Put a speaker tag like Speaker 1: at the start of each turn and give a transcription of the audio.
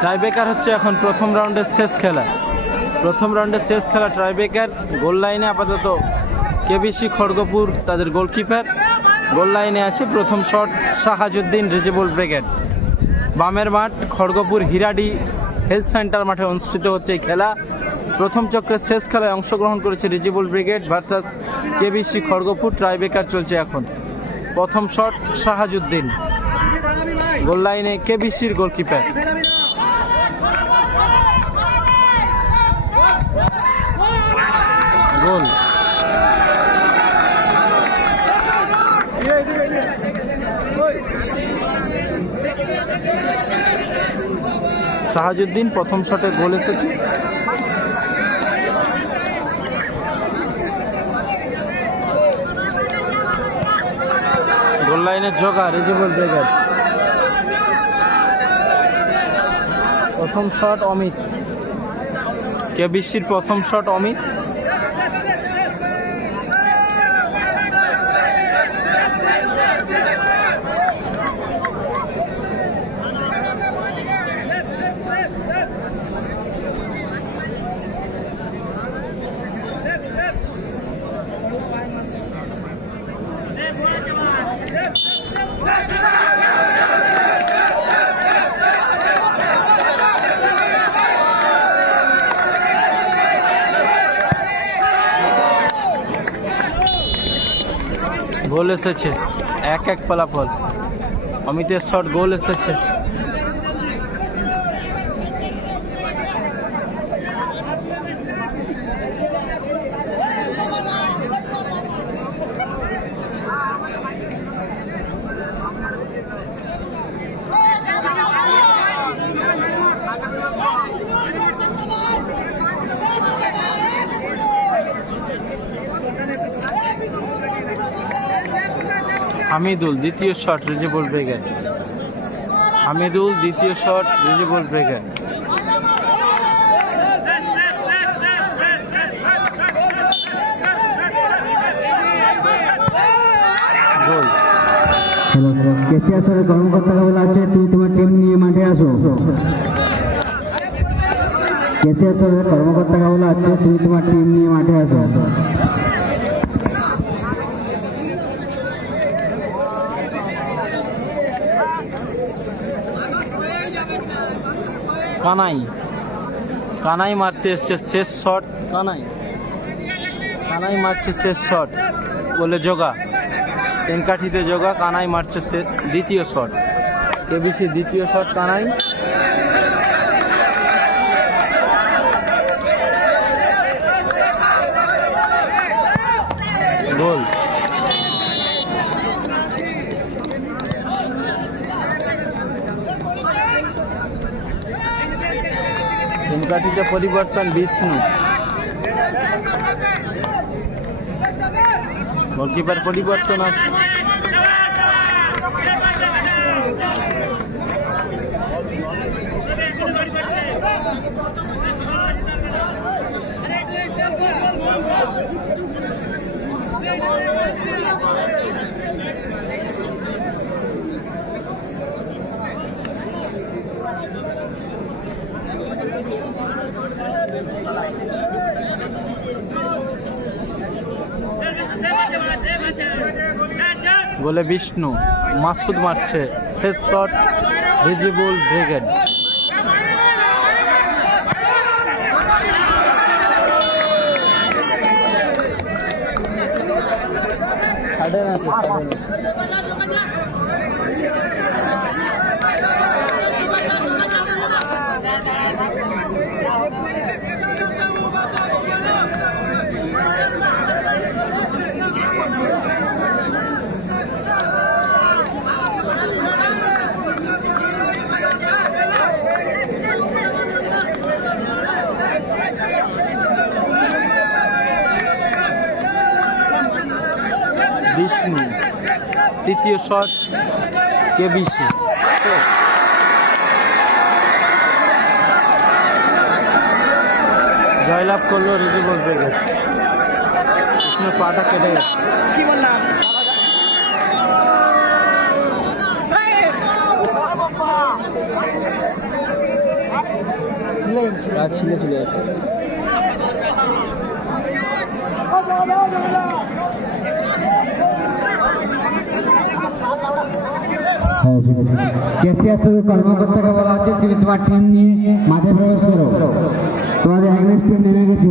Speaker 1: Tiebreaker হচ্ছে এখন প্রথম রাউন্ডের শেষ খেলা। প্রথম রাউন্ডের শেষ খেলা ট্রাইবেকার গোল লাইনে আপাতত কেবিসি খড়গপুর তাদের গোলকিপার গোল লাইনে আছে প্রথম শট শাহাজুদ্দিন রিজেবল ব্রিগেড। বামের মাঠ খড়গপুর হিরাডি হেলথ সেন্টার মাঠে অনুষ্ঠিত হচ্ছে এই খেলা। প্রথম চক্রের শেষ খেলায় অংশগ্রহণ করেছে রিজিবল brigade versus KBC Kharagpur tiebreaker চলছে এখন। প্রথম শট শাহাজুদ্দিন। গোল লাইনে কেবিসির গোলকিপার গোল। শাহাজুদ্দিন প্রথম শটে গোল এসেছে। গোল লাইনের জোগাড় এই যে রিজেবল ব্রিগেড প্রথম শট অমিত। কে বিশ্বের প্রথম শট অমিত? গোল এসেছে। এক এক ফলাফল। অমিতের শট গোল এসেছে। হামিদুল, দ্বিতীয় শট, রিজেবল ব্রিগেড হামিদুল, দ্বিতীয় শট, রিজেবল ব্রিগেড গোল।
Speaker 2: কর্মকর্তাকে বলা আছে তুমি তোমার টিম নিয়ে মাঠে আসো। কেসিয়া স্যারের কর্মকর্তাকে বলা আছে তুমি তোমার টিম নিয়ে মাঠে আসো।
Speaker 1: কানাই। কানাই মারতে এসছে শেষ শট, কানাই। কানাই মারছে শেষ শট, বলে যোগা তেনকাঠিতে যোগা কানাই মারছে দ্বিতীয় শট। এবিসি দ্বিতীয় শট, কানাই গোল ধূমকাঠিতে পরিবর্তন বিষ্ণু। গোলকিপার পরিবর্তন আছে। গোলে বিষ্ণু মাসুদ মারছে শেষ shot visible brigade. Sudden Vishnu তৃতীয় শট কেবিসি। জয়লাভ করল রিজেবল ব্রিগেড বিষ্ণুর পাটা কেটে
Speaker 3: কি
Speaker 1: গাছ ছিলে চলে আসে
Speaker 2: ক্যাশিয়ার সহ কর্মকর্তাকে বলা হচ্ছে, তুমি তোমার টিম নিয়ে মাঠে প্রবেশ করো। তোমাদের অ্যাগনেস্টে নেমে গেছে।